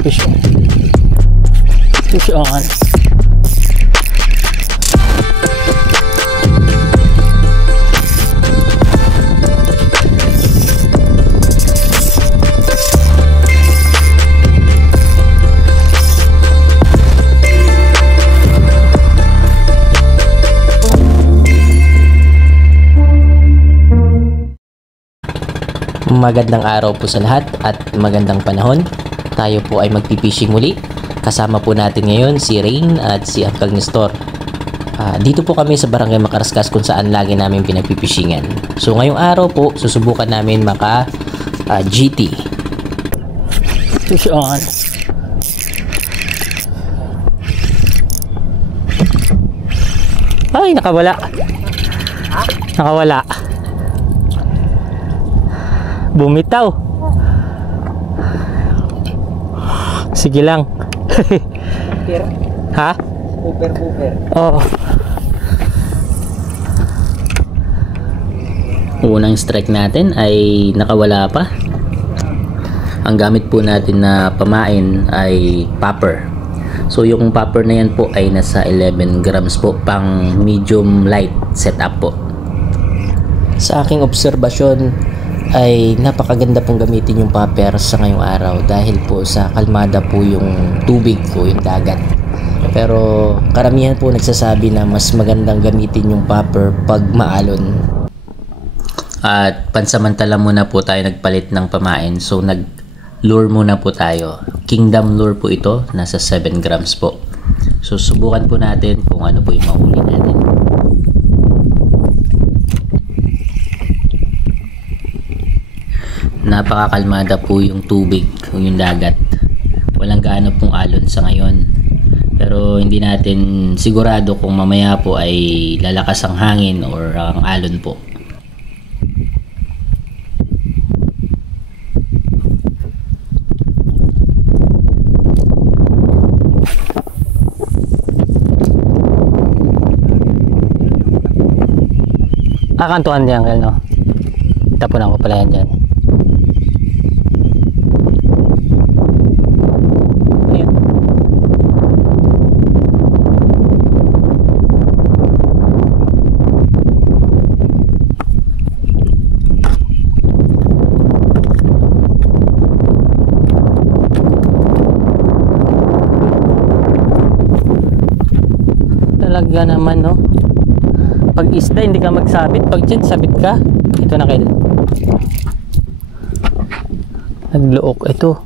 Fish on. Fish on. Magandang araw po sa lahat at magandang panahon. Tayo po ay magpipishing muli. Kasama po natin ngayon si Rain at si Uncle Nestor. Dito po kami sa Barangay Makaraskas kung saan lagi namin pinagpipishingan. So ngayong araw po susubukan namin maka GT. Fish on. Ay, nakawala. Nakawala. Bumitaw. Sige lang. Ha? Pooper. Oo. Unang strike natin ay nakawala pa. Ang gamit po natin na pamain ay popper. So yung popper na yan po ay nasa 11 grams po, pang medium light setup po. Sa aking obserbasyon ay napakaganda pong gamitin yung popper sa ngayong araw dahil po sa kalmada po yung tubig ko, yung dagat. Pero karamihan po nagsasabi na mas magandang gamitin yung popper pag maalon. At pansamantala muna po tayo nagpalit ng pamain. So nag-lure muna po tayo. Kingdom lure po ito, nasa 7 grams po. So subukan po natin kung ano po yung mahuli natin. Napakakalmada po yung tubig, yung dagat. Walang gaano pong alon sa ngayon. Pero hindi natin sigurado kung mamaya po ay lalakas ang hangin or ang alon po. Kakantuhan niya, Uncle, no? Tapunan ko pala yan dyan. Talaga naman, no? Pag isda hindi ka magsabit, pag dyan sabit ka. Ito na kayo. Nagluok ito.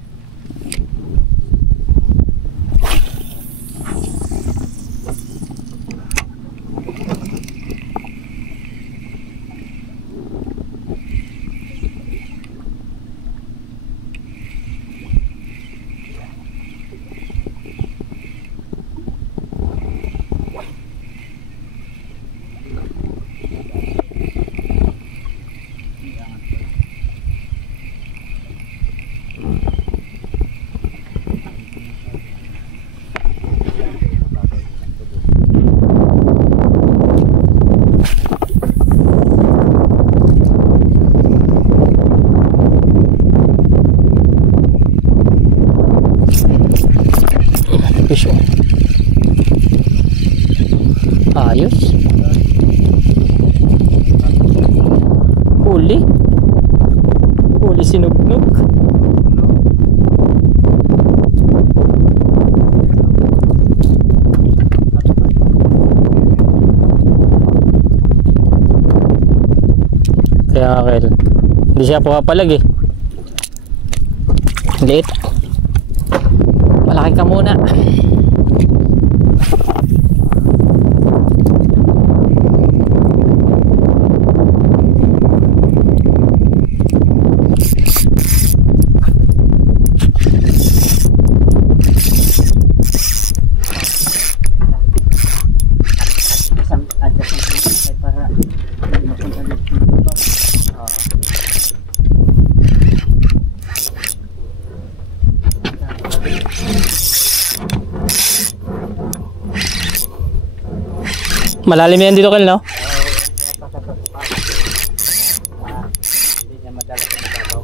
Fish on. Ayos. Huli sinugnog. Kaya Kel, hindi siya pumapalag eh. Liit. Malaki ka muna. Malalim yan dito, Kel, no? Hindi niya madala sa mababaw.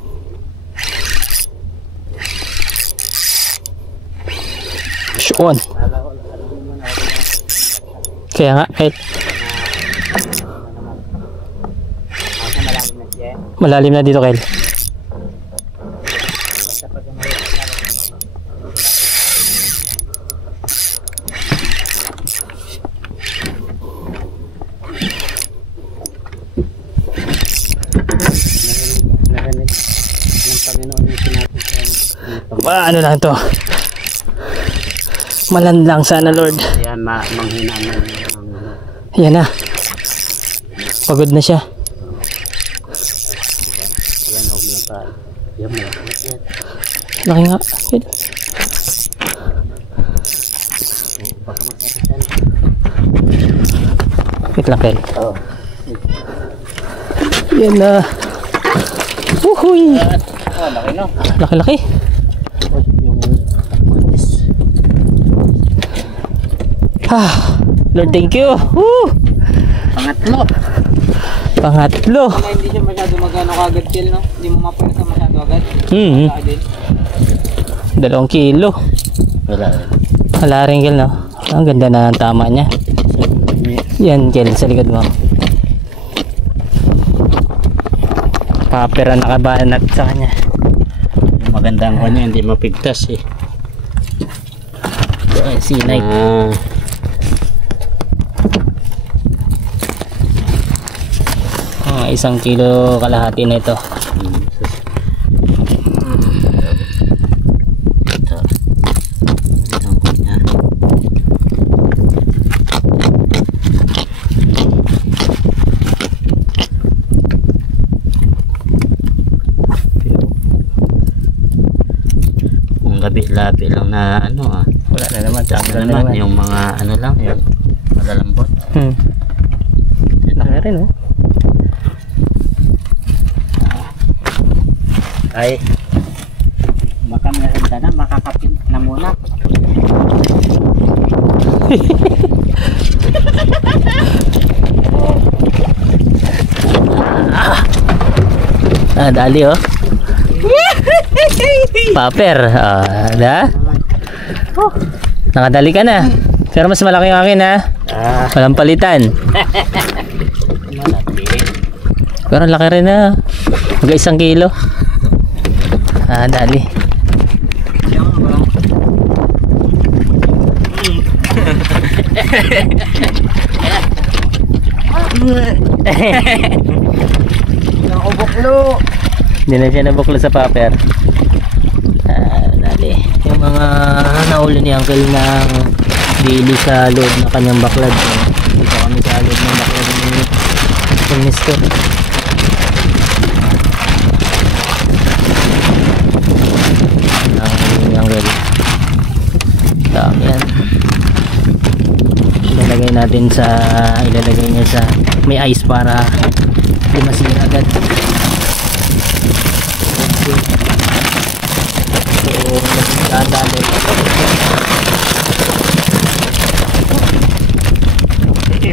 Shuon. Kaya nga, kahit malalim na dito, Kel. Ano lang to? Malandlang sana, Lord. Yan, manghina ng Yan na. Pagod na siya. yan, huwag na pa. Yan mo. Laki nga. Baka magkakasan. Wait lang, Kel. Oo. Yan na. Uhuy! Laki no? Laki-laki. Yung Lord, thank you. Woo! pangatlo. Pangatlo. Hindi siya masyado magano kagad kill, no? Hindi mo mapulsa masyado agad. Saka din. 2 kilo. Wala. Wala rin, Kel, no? Ang ganda na ang tama niya. Yan, Kel, sa likod mo. Papera nakabanat sa kanya. Magandang kanya, hindi mapigtas eh. Sinay. Ah, 1 kilo kalahati na ito. Ito. Ang kanya. Kung labi-labi lang na ano ah. Wala na naman. Ano naman, yung mga ano lang, yung malalambot. Laki rin, oh. Ay, baka meron ka na, makakapin na muna. Dali, oh. Paper. Da? Nakadali ka na. Pero mas malaki yung akin, ha. Walang palitan. Malaki. Pero laki rin, ha. Mag 1 kilo. Dali. Nakubuklo. Hindi na siya nabuklo sa paper. Dali. Yung mga nahuli ni Uncle ng daily sa load na kanyang baklad. Dito kami sa load ng baklad ni Mr. Ang Uncle. Dami yan. Ilalagay niya sa may ice para hindi masira agad. So, dadali.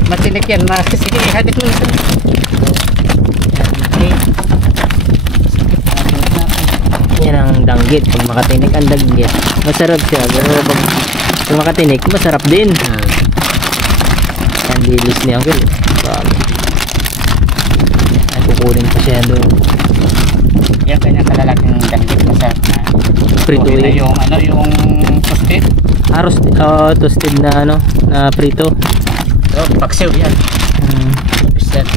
Matinik yan, sige, hadit mo ito. Yan ang danggit. Pag makatinik ang danggit, masarap siya. Pero pag makatinik, masarap din. Yan, dilis ni Uncle. Ay, kukunin pa siya doon. Yan, ganyan kalalaking danggit mo sa Prito na eh. yung ano, yung toasted. Toasted na ano, na prito. So, paksiw yan. Toasted.